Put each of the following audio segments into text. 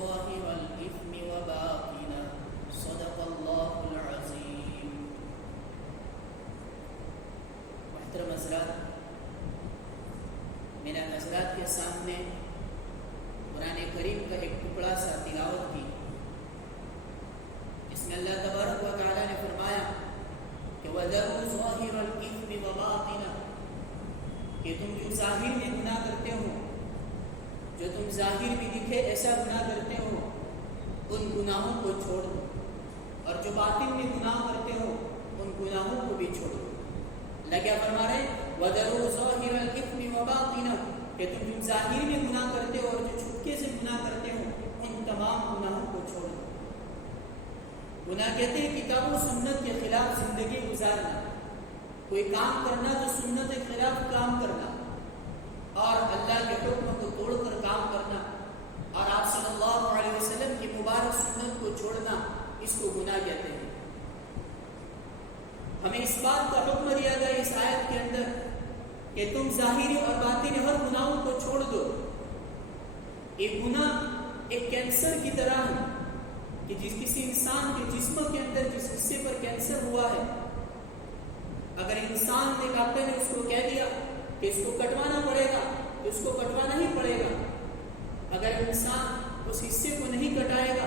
ظاهر الإثم وباطنه صدق الله العظيم. محترم حضرات، میرا حضرات کے سامنے قرآن کریم کا ایک ٹکڑا سا تلاوت کی، جس میں اللہ تبارک و تعالیٰ نے فرمایا کہ وَذَرُوا ظَاهِرَ الْإِثْمِ وَبَاطِنَهُ، کہ تم جو ظاہر میں گناہ کرتے ہو، جو تم ظاہر میں دکھے ایسا گناہ کرتے ہو، ان گناہوں کو چھوڑ دو، اور جو باطن میں گناہ کرتے ہو ان گناہوں کو بھی چھوڑ دو. اللہ کیا فرما رہے ہیں؟ وَذَرُوا ظَاهِرَ الْإِثْمِ وَبَاطِنَهُ، کہ تم جو ظاہر میں گناہ کرتے ہو اور جو چھپکے سے گناہ کرتے ہو ان تمام گناہوں کو چھوڑ دو. گناہ کہتے ہیں کتاب و سنت کے خلاف زندگی گزارنا، کوئی کام کرنا تو سنت کے خلاف کام کرنا، اور اللہ کے حکم کو توڑ کر کام کرنا، اور آپ صلی اللہ علیہ وسلم کی مبارک سنت کو چھوڑنا، اس کو گناہ کہتے ہیں. ہمیں اس بات کا حکم دیا گیا اس آیت کے اندر کہ تم ظاہری اور باطنی ہر گناہوں کو چھوڑ دو. ایک گناہ ایک کینسر کی طرح ہے کہ کسی انسان کے جسم کے اندر جس حصے پر کینسر ہوا ہے، اگر انسان نے ڈاکٹر نے اس کو کہہ دیا کہ اس کو کٹوانا پڑے گا تو اس کو کٹوانا ہی پڑے گا. اگر انسان اس حصے کو نہیں کٹائے گا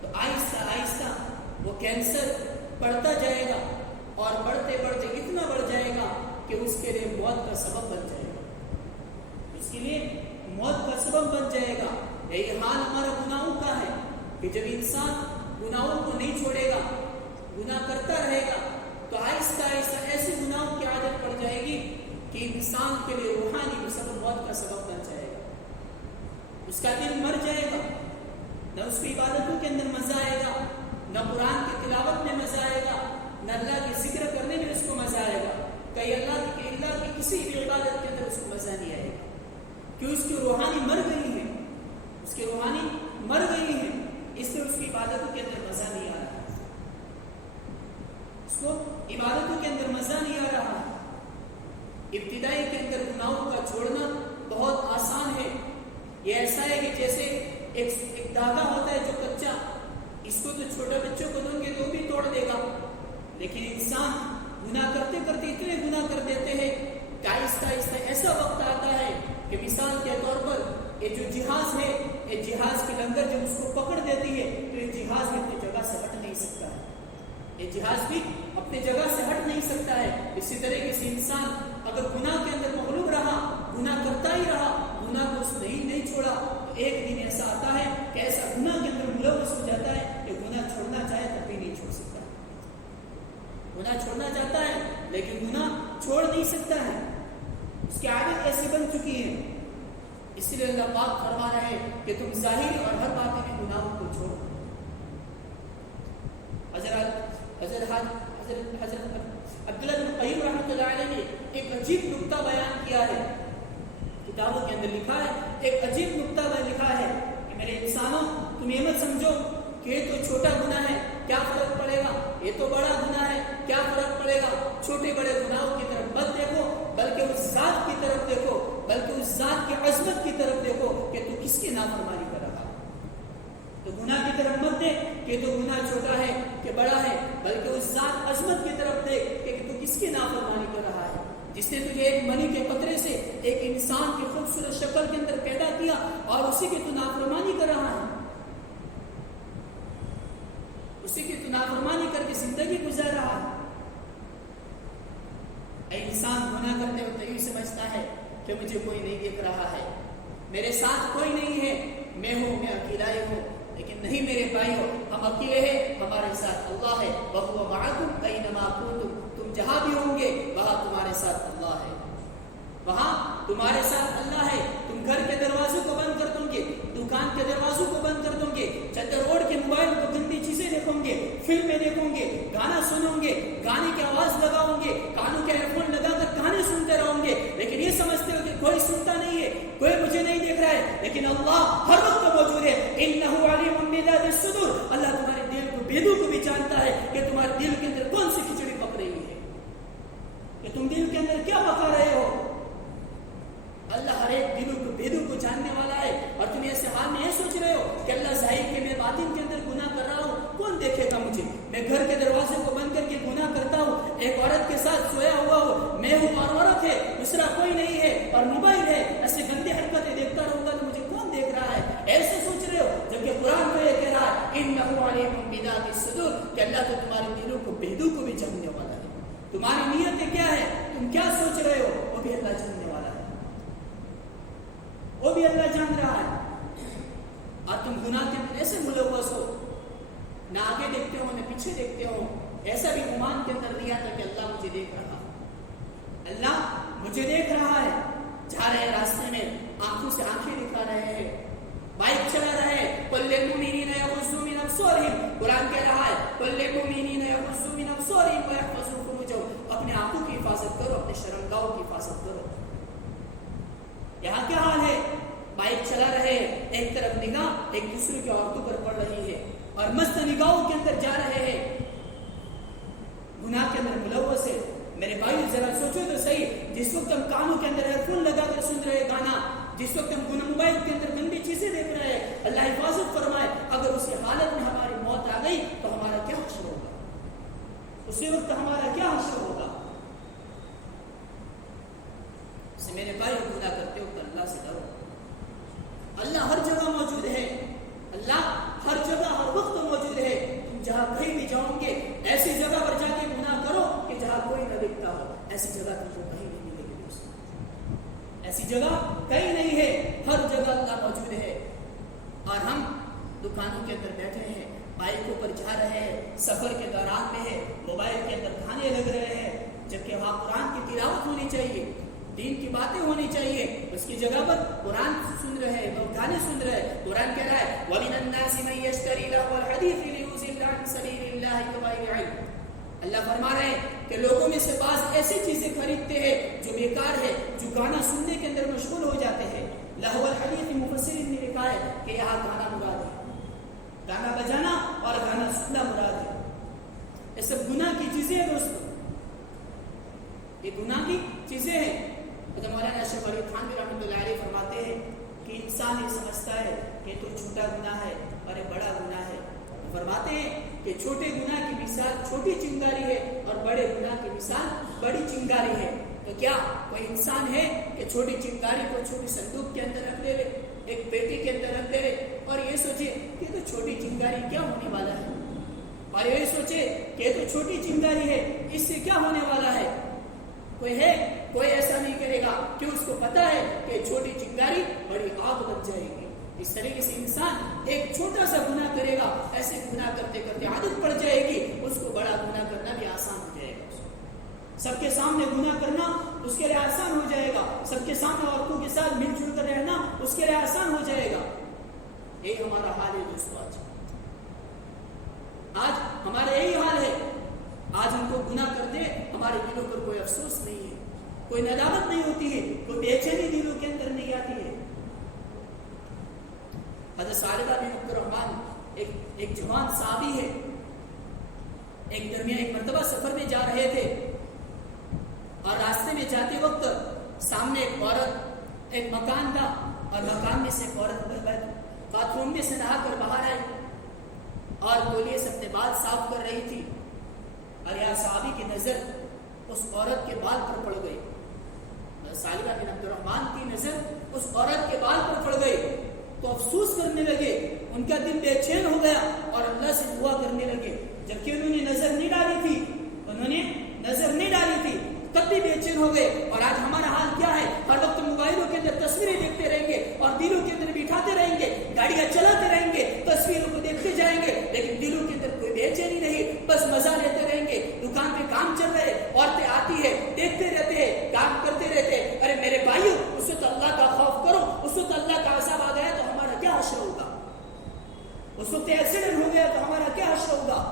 تو آہستہ آہستہ وہ کینسر بڑھتا جائے گا، اور بڑھتے بڑھتے اتنا بڑھ جائے گا کہ اس کے لیے موت کا سبب بن جائے گا، اس کے لیے موت کا سبب بن جائے گا. یہی حال ہمارا گناہوں کا ہے کہ جب انسان گناہوں کو نہیں چھوڑے گا، گناہ کرتا رہے گا، تو آہستہ آہستہ ایسے گناہوں کی عادت پڑ جائے گی کہ انسان کے لیے روحانی سبب موت کا سبب بن جائے گا. اس کا دل مر جائے گا، نہ اس کی عبادتوں کے اندر مزہ آئے گا، نہ قرآن کی تلاوت میں مزہ آئے گا، نہ اللہ کی ذکر کرنے میں اس کو مزہ آئے گا. کئی اللہ کی کسی بھی عبادت کے اندر اس کو مزہ نہیں آئے گا، کہ اس کی روحانی مر گئی ہے، اس کی روحانی مر گئی ہے، اس لیے اس کی عبادتوں کے اندر مزہ نہیں آ رہا، اس کو عبادتوں کے اندر مزہ نہیں آ رہا. ابتدائی کے اندر گناہوں کا چھوڑنا بہت آسان ہے. یہ ایسا ہے کہ جیسے ایک دھاگا ہوتا ہے جو کچا، اس کو تو چھوٹے بچوں کو دیں گے تو بھی توڑ دے گا، لیکن انسان گناہ کرتے کرتے اتنے گناہ کر دیتے ہیں کہ آہستہ آہستہ ایسا وقت آتا ہے کہ مثال کے طور پر یہ جو جہاز ہے، یہ جہاز کی لنگر جب اس کو پکڑ دیتی ہے تو یہ جہاز بھی اپنی جگہ سے ہٹ نہیں سکتا ہے، یہ جہاز بھی اپنی جگہ سے ہٹ نہیں سکتا ہے. اسی طریقے سے انسان اگر گناہ کے اندر مغلوب رہا، گناہ کرتا ہی رہا، گناہ کو اس نہیں چھوڑا، تو ایک دن ایسا آتا ہے کہ ایسا گناہ کے اندر ملوث ہو جاتا ہے کہ گناہ چھوڑنا چاہے تب بھی نہیں چھوڑ سکتا. گناہ چھوڑنا چاہتا ہے لیکن گناہ چھوڑ نہیں سکتا ہے، اس کی عادت ایسی بن چکی ہے. اس لیے اللہ پاک فرما رہا ہے کہ تم ظاہری اور ہر باطنی گناہوں کو چھوڑو. حضرت عبداللہ بن قیم رحمۃ اللہ علیہ نے ایک عجیب نکتہ بیان کیا ہے، کتابوں کے اندر لکھا ہے، ایک عجیب نکتہ لکھا ہے کہ میرے انسانوں تم یہ مت سمجھو کہ یہ تو چھوٹا گناہ ہے، کیا فرق پڑے گا، یہ تو بڑا گناہ ہے، کیا فرق پڑے گا. چھوٹے بڑے گناہوں کی طرف مت دیکھو، بلکہ اس ذات کی طرف دیکھو، بلکہ اس ذات کی عظمت کی طرف دیکھو کہ تو کس کی نافرمانی کر رہا. تو گناہ کی طرف مت دیکھ کہ تو گناہ چھوٹا ہے کہ بڑا ہے، بلکہ اس ذات عظمت کی طرف دیکھ کہ تو کس کی نافرمانی کر رہا ہے، جس نے تجھے ایک منی کے قطرے سے ایک انسان کی خوبصورت شکل کے اندر پیدا کیا اور اسی کی تو نافرمانی کر رہا ہے، اسی کی تو نافرمانی کر کے زندگی گزار رہا ہے. انسان گناہ کرتے ہوتے یوں سمجھتا ہے کہ مجھے کوئی نہیں دیکھ رہا ہے، میرے ساتھ کوئی نہیں ہے، میں ہوں، میں اکیلا ہی ہوں. لیکن نہیں میرے بھائی ہو، ہم اکیلے ہیں، ہمارے ساتھ اللہ ہے. وَهُوَ مَعَكُمْ أَيْنَمَا كُنتُمْ، تم جہاں بھی ہوں گے وہاں تمہارے ساتھ اللہ ہے، وہاں تمہارے ساتھ اللہ ہے. تم گھر کے دروازوں کو بند کر دو گے، دکان کے دروازوں کو بند کر دو گے، چلتے روڈ کے موبائل کو گندی چیزیں دیکھو گے، فلمیں دیکھو گے، گانا سنو گے، گانے کی آواز لگاؤ گے، کانوں کے ہیڈ فون لگا کر گانے سنتے رہو گے، لیکن یہ سمجھتے ہو کہ کوئی سنتا نہیں ہے، کوئی مجھے نہیں دیکھ رہا ہے، لیکن اللہ ہر وقت موجود ہے. إِنَّهُ عَلِيمٌ بِذَاتِ الصُّدُورِ، اللہ تمہارے دل کو بیدوں کو بھی جانتا ہے کہ تمہارے دل کے اندر کون سی کھچڑی پک رہی ہے، کہ تم دل کے اندر کیا پکا رہے ہو. اللہ ہر ایک دلوں کو بیدوں کو جاننے والا ہے. اور تم ایسے حال میں یہ سوچ رہے ہو کہ اللہ ایک عورت کے ساتھ سویا ہوا ہو، میں ہوں اور عورت ہے، دوسرا کوئی نہیں ہے اور موبائل ہے، ایسے گندے حرکتیں دیکھتا رہوں گا تو مجھے کون دیکھ رہا ہے، ایسے سوچ رہے ہو، جبکہ قرآن تو یہ کہہ رہا ہے انہ علیم بذات الصدور کہ اللہ تو تمہارے دلوں کو بہدو کو بھی جاننے والا ہے، تمہاری نیتیں کیا ہے، تم کیا سوچ رہے ہو، وہ بھی اللہ جاننے والا ہے، وہ بھی اللہ جان رہا ہے۔ اور تم گناہ کے اندر ایسے ملوث ہو، نہ آگے دیکھتے ہو نہ پیچھے دیکھتے ہو، ایسا بھی گمان کے اندر نہیں آتا کہ اللہ مجھے دیکھ رہا، اللہ مجھے دیکھ رہا ہے، جا رہے راستے میں آنکھوں سے آنکھیں دکھا رہے ہیں، بائک چلا رہے ہیں، قل للمؤمنین یغضوا من ابصارہم، قرآن کہہ رہا ہے قل للمؤمنین یغضوا من ابصارہم ویحفظوا فروجہم، اپنے آنکھوں کی حفاظت کرو، اپنے شرمگاہوں کی حفاظت کرو۔ یہاں کیا حال ہے، بائک چلا رہے ہیں، ایک طرف نگاہ ایک دوسرے کی عورتوں پر پڑ رہی ہے اور مست نگاہوں کے اندر جا رہے ہیں، گناہ کے اندر ملوث ہے۔ میرے بھائی ذرا سوچو تو صحیح، جس وقت ہم کانوں کے اندر ہیڈ فون لگا کر سن رہے گانا، جس وقت ہم موبائل کے اندر گندی چیزیں دیکھ رہے ہیں، اللہ حفاظت فرمائے، اگر اسی حالت میں ہماری موت آ گئی تو ہمارا کیا حشر ہوگا، اسی وقت ہمارا کیا حشر ہوگا۔ سے میرے بھائی گناہ کرتے ہو تو اللہ سے ڈرو، اللہ ہر جگہ موجود ہے، اللہ ہر جگہ ہر وقت موجود ہے، تم جہاں کہیں بھی جاؤ گے ایسی جگہ پر جا کے گناہ کرو کہ جہاں کوئی نہ دیکھتا ہو، ایسی جگہ تم کو کہیں نہیں ملے گی دوست، ایسی جگہ کہیں نہیں ہے، ہر جگہ اللہ موجود ہے۔ اور ہم دکانوں کے اندر بیٹھے ہیں، بائکوں پر جا رہے ہیں، سفر کے دوران میں ہے، موبائل کے اندر گانے لگ رہے ہیں، جبکہ وہاں قرآن کی تلاوت ہونی چاہیے، دین کی باتیں ہونی چاہیے، اس کی جگہ پر قرآن سن رہے ہیں، لوگ گانے سن رہے ہیں۔ قرآن کہہ رہا ہے وَمِنَ النَّاسِ مَن يَشْتَرِي لَهْوَ الْحَدِيثِ لِيُضِلَّ عَن سَبِيلِ اللَّهِ بِغَيْرِ عِلْمٍ، اللہ فرما رہے ہیں کہ لوگوں میں سے بعض ایسی چیزیں خریدتے ہیں جو بیکار ہے، جو گانا سننے کے اندر مشغول ہو جاتے ہیں۔ لہو الحدیث مفسرین نے لکھا ہے کہ یہاں گانا مراد ہے، گانا بجانا اور گانا سننا مراد ہے، یہ سب گناہ کی چیزیں ہیں دوستو، یہ گناہ کی چیزیں ہیں۔ مولانا اشرف علی تھانوی رحمۃ اللہ علیہ فرماتے ہیں کہ انسان یہ سمجھتا ہے کہ تو چھوٹا گناہ ہے اور یہ بڑا گناہ ہے، فرماتے ہیں کہ چھوٹے گناہ کی مثال چھوٹی چنگاری ہے اور بڑے گناہ کی مثال بڑی چنگاری ہے۔ تو کیا کوئی انسان ہے کہ چھوٹی چنگاری کو چھوٹی صندوق کے اندر رکھ دے، ایک پیٹی کے اندر رکھ دے اور یہ سوچے کہ تو چھوٹی چنگاری کیا ہونے والا ہے، اور یہ سوچے کہ تو چھوٹی چنگاری ہے اس سے کیا ہونے والا ہے؟ کوئی ہے؟ کوئی ایسا نہیں کرے گا کہ اس کو پتا ہے کہ چھوٹی چنگاری بڑی آگ بن جائے گی۔ اس طریقے سے انسان ایک چھوٹا سا گناہ کرے گا، ایسے گناہ کرتے کرتے عادت پڑ جائے گی، اس کو بڑا گناہ کرنا بھی آسان ہو جائے گا۔ سب کے سامنے گناہ کرنا اس کے لیے آسان ہو جائے گا، سب کے سامنے عورتوں کے ساتھ مل جل کر رہنا اس کے لیے آسان ہو جائے گا۔ یہی ہمارا حال ہے دوستو، آج ہمارا یہی حال ہے۔ آج ہم کو گناہ کرتے ہمارے دلوں پر کوئی افسوس نہیں ہے، کوئی ندامت نہیں ہوتی ہے، کوئی بے چینی دلوں کے اندر نہیں آتی ہے۔ حضرت صالحہ بن عبد الرحمن ایک جوان صحابی ہے، ایک مرتبہ سفر میں جا رہے تھے اور راستے میں جاتے وقت سامنے ایک عورت، ایک مکان تھا اور مکان میں سے ایک عورت باتھ روم میں سے نہا کر باہر آئی اور تولیے سے اپنے بال صاف کر رہی تھی، اور یہاں صحابی کی نظر اس عورت کے بال پر پڑ گئی۔ صالحہ بن عبد الرحمن کی نظر اس عورت کے بال پر پڑ گئی تو افسوس کرنے لگے، ان کا دل بے چین ہو گیا اور اللہ سے دعا کرنے لگے، جبکہ انہوں نے نظر نہیں ڈالی تھی، تب بھی بے چین ہو گئے۔ اور آج ہمارا حال کیا ہے؟ ہر وقت موبائلوں کے اندر تصویریں دیکھتے رہیں گے اور دلوں کے اندر بٹھاتے رہیں گے، گاڑیاں چلاتے رہیں گے، تصویروں کو دیکھتے جائیں گے، لیکن دلوں کے اندر کوئی بے چینی نہیں، بس مزہ لیتے رہیں گے۔ دکان پہ کام چل رہے، عورتیں آتی ہے، دیکھتے رہتے ہیں، کام کرتے رہتے ہیں۔ ارے میرے بھائیو، اس وقت اللہ کا خوف کرو، اس وقت اللہ کا عذاب آ گیا تو ہمارا کیا حشر ہوگا؟ اس وقت ایکسیڈنٹ ہو گیا تو ہمارا کیا حشر ہوگا؟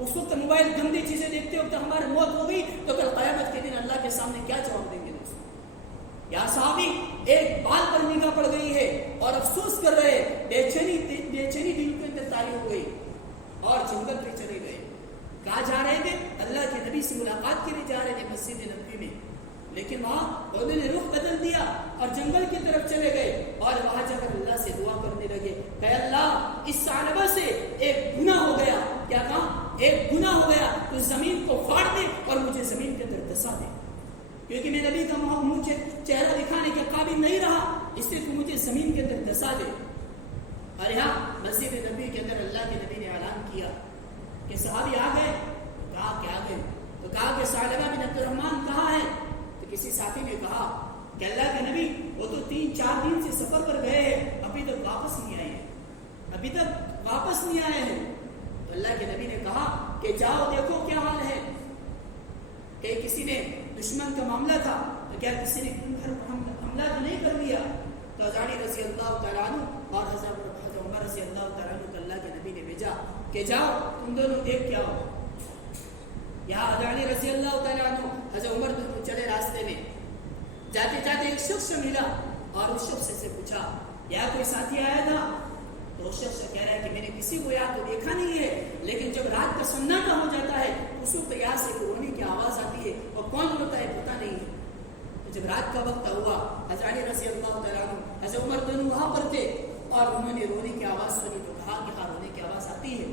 اس وقت موبائل گندی چیزیں دیکھتے وقت ہماری موت ہو گئی تو کل قیامت کے دن اللہ کے سامنے کیا جواب دیں گے دوستوں؟ یا صحابی ایک بال پر نگاہ پڑ گئی ہے اور افسوس کر رہے، بے چینی دل کے اندر طاری ہو گئی اور جنگل پہ چلے گئے۔ کہاں جا رہے تھے؟ اللہ کے نبی سے ملاقات کے لیے جا رہے تھے مسجد نبوی میں، لیکن وہاں انہوں نے رخ بدل دیا اور جنگل کی طرف چلے گئے اور وہاں جا کر اللہ سے دعا کرنے لگے کہ اللہ اس ثعلبہ سے ایک گناہ ہو گیا، کیا کہا؟ ایک گناہ ہو گیا، تو زمین کو پھاڑ دے اور مجھے زمین کے اندر دسا دے، کیونکہ میں نبی کا مجھے چہرہ دکھانے کے قابل نہیں رہا، اس لیے تو مجھے زمین کے اندر دسا دے۔ اور یہاں مسجد نبی کے اندر اللہ کے نبی نے اعلان کیا کہ صحابی آ گئے، کہا کہ آ گئے، تو کہا کہ ثعلبہ بن عبد الرحمن کہاں ہے؟ تو کسی ساتھی نے کہا کہ اللہ کے نبی وہ تو 3-4 دن سے سفر پر گئے ہیں، ابھی تک واپس نہیں آئے ہیں، ابھی تک واپس نہیں آئے ہیں۔ تو اللہ کے نبی نے کہا کہ جاؤ دیکھو کیا حال ہے، کہ کسی نے دشمن کا معاملہ تھا تو کیا کسی نے حملہ تو نہیں کر دیا؟ تو حضرت علی رضی اللہ تعالیٰ عنہ اور حضرت عمر رضی اللہ تعالیٰ عنہ کو اللہ کے نبی نے بھیجا کہ جاؤ تم دونوں دیکھ کے آؤ۔ یہاں حضرت علی رضی اللہ تعالیٰ عنہ حضرت عمر دونوں چلے راستے میں، جاتے جاتے ایک شخص سے ملا اور اس شخص سے پوچھا یا کوئی ساتھی آیا تھا؟ تو اس شخص کہہ رہا ہے کہ میں نے کسی کو یا تو دیکھا نہیں ہے، لیکن جب رات کا سناٹا ہو جاتا ہے اس وقت یہاں سے رونے کی آواز آتی ہے اور کون روتا ہے پتہ نہیں ہے۔ تو جب رات کا وقت ہوا حضرت علی رضی اللہ تعالیٰ عنہ حضرت عمر دونوں وہاں پر تھے اور انہوں نے رونے کی آواز سنی تو کہا کہ ہاں رونے کی آواز آتی ہے،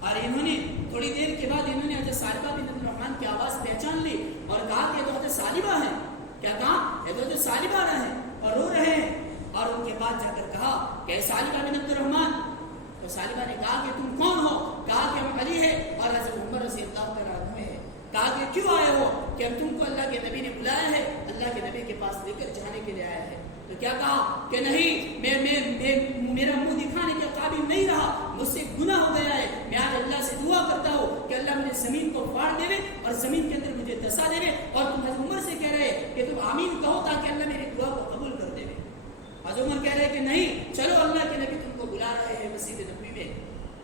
اور انہوں نے تھوڑی دیر کے بعد انہوں نے حضرت ثعلبہ بن عبد الرحمن کی آواز پہچان لی اور کہا کہ یہ تو حضرت ثعلبہ ہیں۔ کیا کہا؟ یہ تو حضرت ثعلبہ ہیں اور رو رہے ہیں، اور ان کے بعد جا کر کہا کہ ثعلبہ بن عبد الرحمن، تو ثعلبہ نے کہا کہ تم کون ہو؟ کہا کہ ہم علی ہے اور حضرت عمر رضی اللہ تعالیٰ عنہ ہے۔ کہا کہ کیوں آئے ہو؟ کہ ہم تم کو اللہ کے نبی نے بلایا ہے، اللہ کے نبی کے پاس لے کر جانے کے لیے آیا ہے۔ تو کیا کہا کہ نہیں، میرا منہ دکھانے کے قابل نہیں رہا، مجھ سے گناہ ہو گیا ہے، میں آج اللہ سے دعا کرتا ہوں کہ اللہ مجھے زمین کو پھاڑ دے اور زمین کے اندر مجھے دسا دے، اور تم حضرت عمر سے کہہ رہے کہ تم آمین کہو تاکہ اللہ میری دعا کو قبول کر دے۔ حضرت عمر کہہ رہے کہ نہیں، چلو اللہ کے نبی تم کو بلا رہے ہیں مسجد نبوی میں۔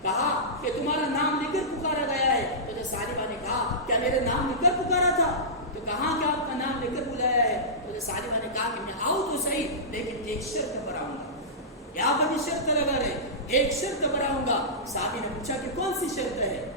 کہا کہ تمہارا نام لے کر پکارا گیا ہے۔ تو جب ثعلبہ نے کہا کیا میرا نام لے کر پکارا تھا؟ تو کہاں کہ آپ کا نام لے کر بلایا ہے؟ تو جب ثعلبہ نے کہا کہ میں آؤں تو صحیح، لیکن ایک شرط پر آؤں گا۔ یہاں پر بھی شرط لگا رہے، ایک شرط پر آؤں گا۔ صحابی نے پوچھا کہ کون سی شرط ہے؟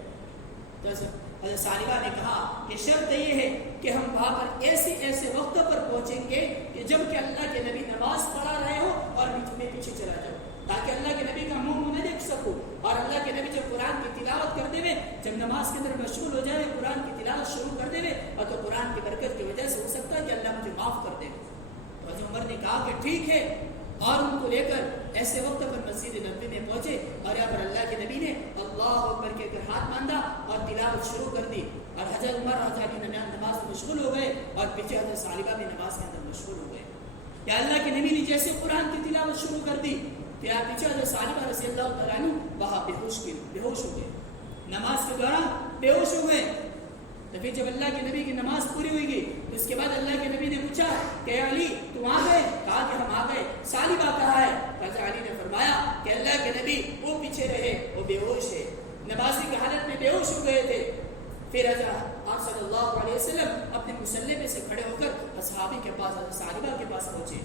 تو حضرت ثعلبہ نے کہا کہ شرط یہ ہے کہ ہم وہاں پر ایسے وقت پر پہنچیں گے کہ جب کہ اللہ کے نبی نماز پڑھا رہے ہو اور میں پیچھے چلا جاؤں، تاکہ اللہ کے نبی کا منہ نہ دیکھ سکوں، اور اللہ کے نبی جب قرآن کی تلاوت کر دے ہوئے، جب نماز کے اندر مشغول ہو جائے، قرآن کی تلاوت شروع کر دے ہوئے، اور تو قرآن کی برکت کی وجہ سے ہو سکتا ہے کہ اللہ مجھے معاف کر دے۔ حضرت عمر نے کہا کہ ٹھیک ہے، اور ان کو لے کر ایسے وقت پر مسجد نبوی میں پہنچے، اور یہاں پر اللہ کے نبی نے اللہ اکبر کے کر ہاتھ باندھا اور تلاوت شروع کر دی، اور حضرت عمر اور حضرت علی نماز میں مشغول ہو گئے، اور پیچھے حضرت ثعلبہ بھی نماز کے اندر مشغول ہو گئے۔ یا اللہ کے نبی نے جیسے قرآن کی تلاوت شروع کر دی کہ آپ پیچھے حضرت ثعلبہ رضی اللہ تعالیٰ عنہ وہاں بے ہوش ہو گئے، نماز کے دوران بے ہوش ہو گئے۔ تو پھر جب اللہ کے نبی کی نماز پوری ہوئی گی تو اس کے بعد اللہ کے نبی نے پوچھا کہ علی تم آ گئے؟ کہا کہ ہم آ گئے۔ ثعلبہ کہا ہے؟ حضرت علی نے فرمایا کہ اللہ کے نبی وہ پیچھے رہے، وہ بے ہوش ہے، نمازی کی حالت میں بے ہوش ہو گئے تھے۔ پھر حضرت آپ صلی اللہ علیہ وسلم اپنے مصلی میں سے کھڑے ہو کر اصحابی کے پاس حضرت ثعلبہ کے پاس پہنچے،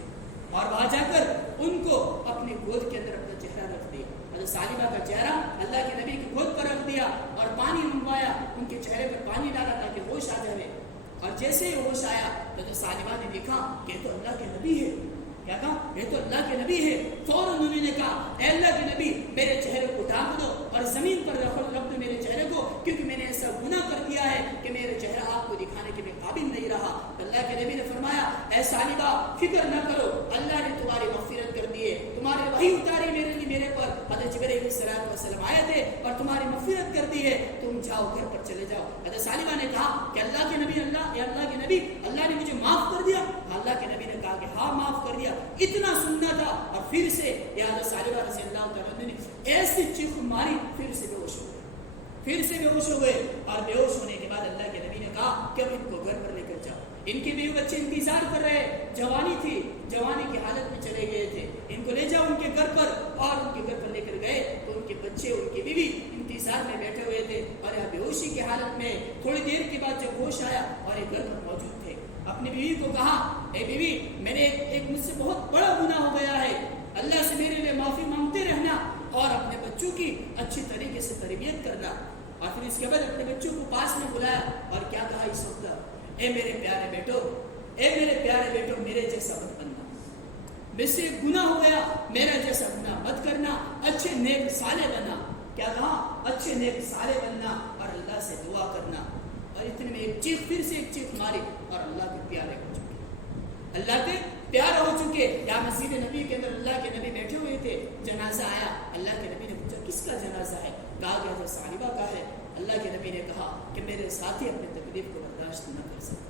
اور وہاں جا کر ان کو اپنی گود کے اندر اپنا چہرہ رکھ دیا۔ حضرت ثعلبہ کا چہرہ اللہ کے نبی کی گود پر رکھ دیا اور پانی منگوایا، ان کے چہرے پر پانی ڈالا تاکہ ہوش آ جائے، اور جیسے ہی ہوش آیا تو حضرت ثعلبہ نے دیکھا کہ یہ تو اللہ کے نبی ہے۔ کیا کہا؟ یہ تو اللہ کے نبی ہے۔ فوراً انہوں نے کہا اے اللہ کے نبی میرے چہرے کو ڈھانپ دو اور زمین پر رکھ دو میرے چہرے کو، کیونکہ میں نے ایسا گناہ کر دیا ہے کہ میرے چہرہ آپ کو دکھانے کے لیے قابل نہیں رہا۔ اللہ کے نبی نے فرمایا اے ثعلبہ فکر نہ کرو، اللہ نے تمہاری مغفرت کر دی ہے، تمہاری وحی اتاری میرے پر، حضرت جبرائیل علیہ السلام آئے تھے اور تمہاری مغفرت کر دی ہے، تم جاؤ گھر پر چلے جاؤ۔ حضرت ثعلبہ نے کہا کہ اللہ کے نبی اللہ نے مجھے معاف کر دیا؟ اللہ کے نبی نے کہا کہ ہاں معاف کر دیا، اتنا سننا تھا۔ اور پھر سے حضرت ثعلبہ رضی اللہ تعالیٰ عنہ نے ایسی چیخ ماری، پھر سے بے ہوش ہو گئے، پھر سے بے ہوش ہو گئے، اور بے ہوش ہونے کے بعد اللہ کے نبی نے کہا کہ اب ان کو گھر پر لے کر جاؤ۔ ان کے بیوی بچے انتظار کر رہے، جوانی تھی، جوانی کی حالت میں چلے گئے تھے، ان کو لے جاؤ ان کے گھر پر، اور ان کے گھر پر لے کر گئے تو ان کے بچے ان کی بیوی انتظار میں بیٹھے ہوئے تھے، اور یہاں بے ہوشی کی حالت میں تھوڑی دیر کے بعد جب ہوش آیا اور یہ گھر پر موجود تھے، اپنی بیوی کو کہا اے بیوی میں نے ایک مجھ سے بہت بڑا گناہ ہو گیا ہے، اللہ سے میرے لیے معافی مانگتے رہنا اور اپنے بچوں کی اچھی طریقے سے تربیت کرنا۔ اور پھر اس کے بعد اپنے بچوں کو پاس میں بلایا اور کیا کہا اس وقت، اے میرے پیارے بیٹو، اے میرے پیارے بیٹو میرے جیسا مت بننا، مجھ سے گناہ ہو گیا، میرا جیسا گناہ مت کرنا، اچھے نیک صالح بننا۔ کیا کہا؟ اچھے نیک صالح بننا اور اللہ سے دعا کرنا۔ اور اتنے میں ایک چیخ پھر سے ایک چیخ ماری اور اللہ کے پیارے ہو چکے، اللہ کے پیارے ہو چکے. یا مسجد نبی کے اندر اللہ کے نبی بیٹھے ہوئے تھے، جنازہ آیا، اللہ کے نبی نے پوچھا کس کا جنازہ ہے؟ کہا کہ حضرت صاحبہ کا ہے. اللہ کے نبی نے کہا کہ میرے ساتھی اپنی تکلیف کو برداشت نہ کر سکا،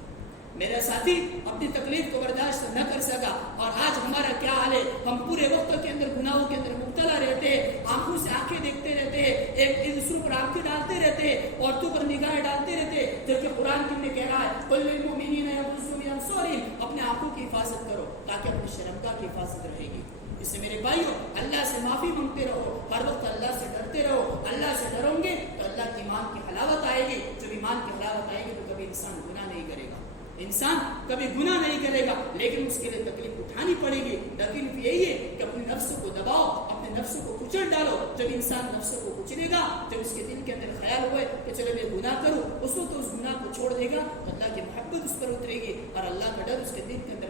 میرا ساتھی اپنی تکلیف کو برداشت نہ کر سکا. اور آج ہمارا کیا حال ہے؟ ہم پورے وقت کے اندر گناہوں کے اندر مبتلا رہتے ہیں، آنکھوں سے آنکھیں دیکھتے رہتے ہیں، ایک دوسرے پر آنکھیں ڈالتے رہتے ہیں، عورتوں پر نگاہیں ڈالتے رہتے ہیں، جبکہ قرآن میں کہہ رہا ہے قل للمؤمنین یغضوا من ابصارہم، اپنے آنکھوں کی حفاظت کرو تاکہ اپنی شرمگاہ کی حفاظت رہے گی. اس سے میرے بھائیوں اللہ سے معافی مانگتے رہو، ہر وقت اللہ سے ڈرتے رہو. اللہ سے ڈرو گے تو اللہ کی ایمان کی حلاوت آئے گی. جب ایمان کی حلاوت آئے گی تو کبھی انسان گناہ نہیں کرے گا، انسان کبھی گناہ نہیں کرے گا، لیکن اس کے لیے تکلیف اٹھانی پڑے گی. تکلیف یہی ہے کہ اپنے نفس کو دباؤ، اپنے نفس کو کچل ڈالو. جب انسان نفس کو کچلے گا، جب اس کے دل کے اندر خیال ہوئے کہ چلو میں گناہ کروں، اس وقت اس گناہ کو چھوڑ دے گا تو اللہ کی محبت اس پر اترے گی اور اللہ کا ڈر اس کے دل کے اندر